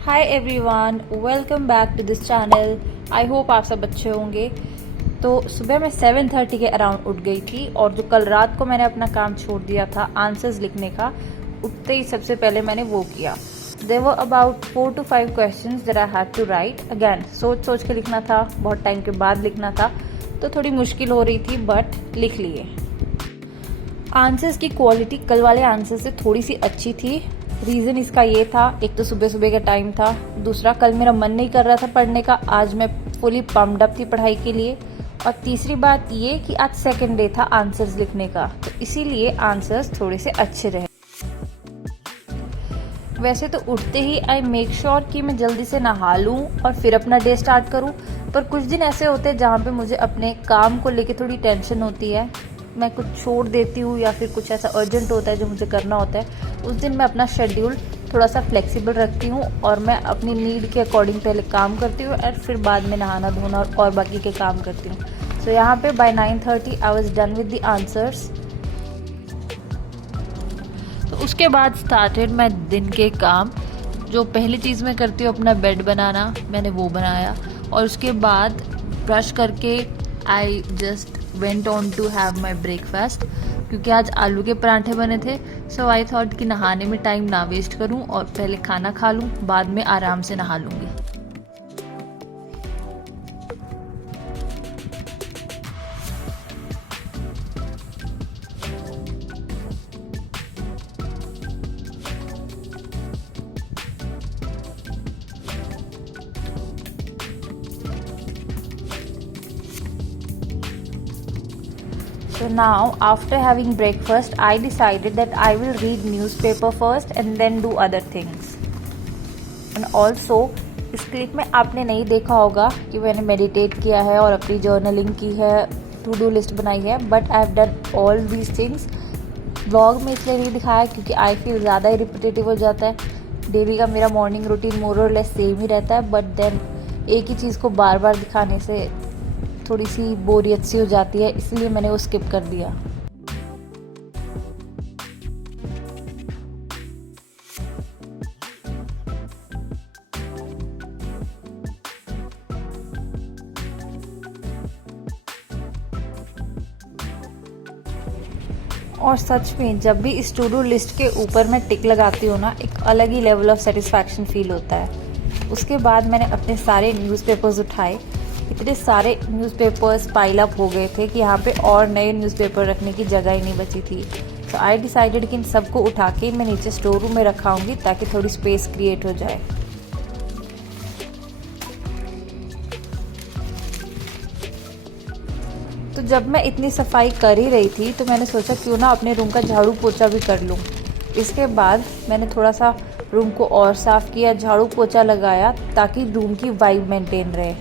Hi everyone, welcome back to this channel. I hope आप सब अच्छे होंगे। तो सुबह मैं 7:30 के अराउंड उठ गई थी और जो कल रात को मैंने अपना काम छोड़ दिया था आंसर्स लिखने का, उठते ही सबसे पहले मैंने वो किया। There were about 4 to 5 questions that I had to write. Again सोच सोच के लिखना था, बहुत टाइम के बाद लिखना था, तो थोड़ी मुश्किल हो रही थी बट लिख लिए। आंसर्स की क्वालिटी कल वाले आंसर से थोड़ी सी अच्छी थी। रीज़न इसका ये था, एक तो सुबह सुबह का टाइम था, दूसरा कल मेरा मन नहीं कर रहा था पढ़ने का, आज मैं फुली पम्प्ड अप थी पढ़ाई के लिए, और तीसरी बात ये कि आज सेकंड डे था आंसर्स लिखने का, तो इसीलिए आंसर्स थोड़े से अच्छे रहे। वैसे तो उठते ही आई मेक श्योर कि मैं जल्दी से नहा लूँ और फिर अपना डे स्टार्ट करूँ, पर कुछ दिन ऐसे होते हैं जहाँ पे मुझे अपने काम को लेके थोड़ी टेंशन होती है। मैं कुछ छोड़ देती हूँ या फिर कुछ ऐसा अर्जेंट होता है जो मुझे करना होता है, उस दिन मैं अपना शेड्यूल थोड़ा सा फ्लेक्सिबल रखती हूँ और मैं अपनी नीड के अकॉर्डिंग पहले काम करती हूँ और फिर बाद में नहाना धोना और बाकी के काम करती हूँ। सो यहाँ पे by 9:30 I was done with the answers. तो उसके बाद स्टार्टेड मैं दिन के काम। जो पहली चीज़ मैं करती हूँ अपना बेड बनाना, मैंने वो बनाया और उसके बाद ब्रश करके I just went on to have my breakfast, क्योंकि आज आलू के पराठे बने थे। सो आई थॉट कि नहाने में टाइम ना वेस्ट करूँ और पहले खाना खा लूँ, बाद में आराम से नहा लूँगी। So now, after having breakfast, I decided that I will read newspaper first and then do other things. And also, इस क्लिप में आपने नहीं देखा होगा कि मैंने मेडिटेट किया है और अपनी जर्नलिंग की है, टू डू लिस्ट बनाई है, but I have done all these things. Vlog में इसलिए नहीं दिखाया क्योंकि आई फील ज़्यादा ही रिपीटेटिव हो जाता है। डेली का मेरा मॉर्निंग रूटीन मोर और लेस सेम ही रहता है, बट देन एक ही चीज़ को बार बार दिखाने से थोड़ी सी बोरियत सी हो जाती है, इसलिए मैंने वो स्किप कर दिया। और सच में जब भी इस टू डू लिस्ट के ऊपर मैं टिक लगाती हूँ ना, एक अलग ही लेवल ऑफ सेटिस्फैक्शन फील होता है। उसके बाद मैंने अपने सारे न्यूज़पेपर्स उठाए। इतने सारे न्यूज़पेपर्स पाइल अप हो गए थे कि यहाँ पे और नए न्यूज़पेपर रखने की जगह ही नहीं बची थी। तो आई डिसाइडेड कि इन सबको उठा के मैं नीचे स्टोर रूम में रखाऊंगी ताकि थोड़ी स्पेस क्रिएट हो जाए। तो जब मैं इतनी सफाई कर ही रही थी तो मैंने सोचा क्यों ना अपने रूम का झाड़ू पोछा भी कर लूँ। इसके बाद मैंने थोड़ा सा रूम को और साफ़ किया, झाड़ू पोछा लगाया ताकि रूम की वाइब मेंटेन रहे।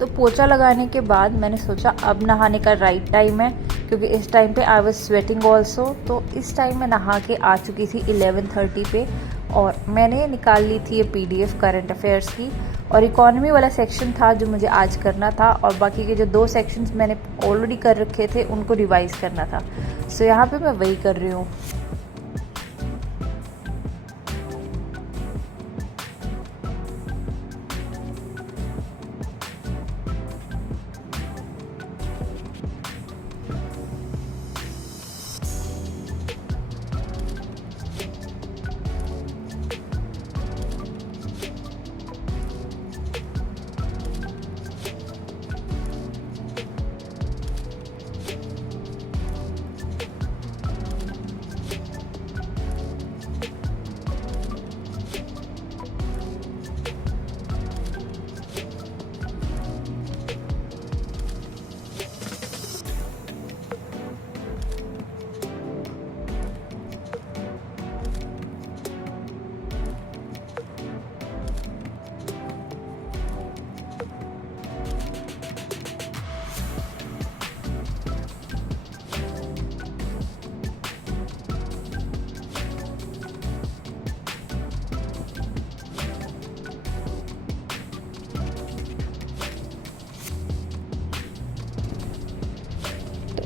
तो पोछा लगाने के बाद मैंने सोचा अब नहाने का राइट टाइम है, क्योंकि इस टाइम पे आई वाज स्वेटिंग ऑल्सो। तो इस टाइम मैं नहा के आ चुकी थी 11:30 पे और मैंने निकाल ली थी ये PDF करंट अफेयर्स की, और इकोनॉमी वाला सेक्शन था जो मुझे आज करना था, और बाकी के जो 2 सेक्शंस मैंने ऑलरेडी कर रखे थे उनको रिवाइज करना था। सो यहाँ पे मैं वही कर रही हूँ।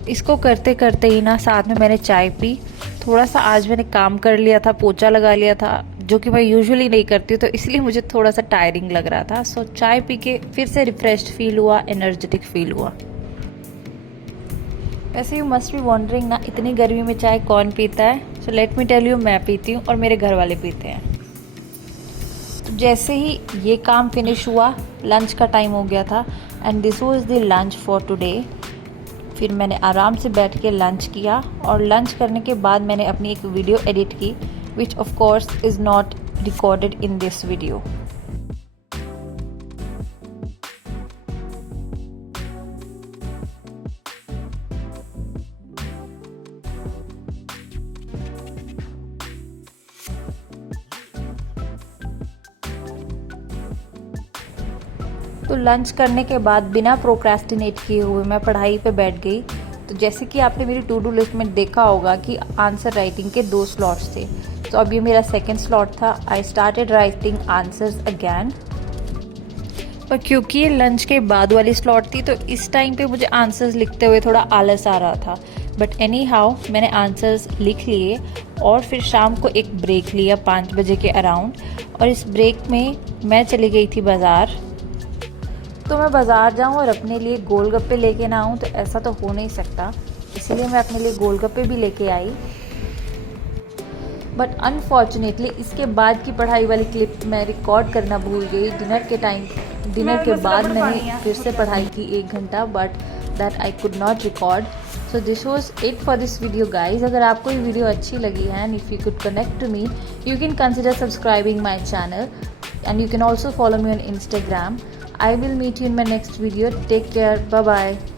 इसको करते करते ही ना साथ में मैंने चाय पी। थोड़ा सा आज मैंने काम कर लिया था, पोछा लगा लिया था, जो कि मैं यूजुअली नहीं करती हूँ, तो इसलिए मुझे थोड़ा सा टायरिंग लग रहा था। सो चाय पी के फिर से रिफ्रेश्ड फील हुआ, एनर्जेटिक फील हुआ। वैसे यू मस्ट बी वॉन्डरिंग ना, इतनी गर्मी में चाय कौन पीता है। So let me tell you, मैं पीती हूँ और मेरे घर वाले पीते हैं। तो जैसे ही ये काम फिनिश हुआ, लंच का टाइम हो गया था and this was the lunch for today. फिर मैंने आराम से बैठ के लंच किया और लंच करने के बाद मैंने अपनी एक वीडियो एडिट की, which of course is not recorded in this video. तो लंच करने के बाद बिना प्रोक्रेस्टिनेट किए हुए मैं पढ़ाई पे बैठ गई। तो जैसे कि आपने मेरी टू डू लिस्ट में देखा होगा कि आंसर राइटिंग के 2 स्लॉट्स थे, तो अब ये मेरा सेकंड स्लॉट था। I started writing answers again. पर क्योंकि ये लंच के बाद वाली स्लॉट थी, तो इस टाइम पे मुझे आंसर्स लिखते हुए थोड़ा आलस आ रहा था। बट एनी हाउ मैंने आंसर्स लिख लिए और फिर शाम को एक ब्रेक लिया 5 बजे के अराउंड। और इस ब्रेक में मैं चली गई थी बाज़ार। तो मैं बाज़ार जाऊं और अपने लिए गोलगप्पे लेके ना आऊं, तो ऐसा तो हो नहीं सकता, इसलिए मैं अपने लिए गोलगप्पे भी लेके आई। बट अनफॉर्चुनेटली इसके बाद की पढ़ाई वाली क्लिप मैं रिकॉर्ड करना भूल गई। डिनर के बाद मैंने फिर से पढ़ाई की 1 घंटा, but that I could not record. So this was it for this video guys. अगर आपको ये वीडियो अच्छी लगी है and if you could connect to me, you can consider subscribing my channel and you can also follow me on Instagram. I will meet you in my next video. Take care. Bye bye.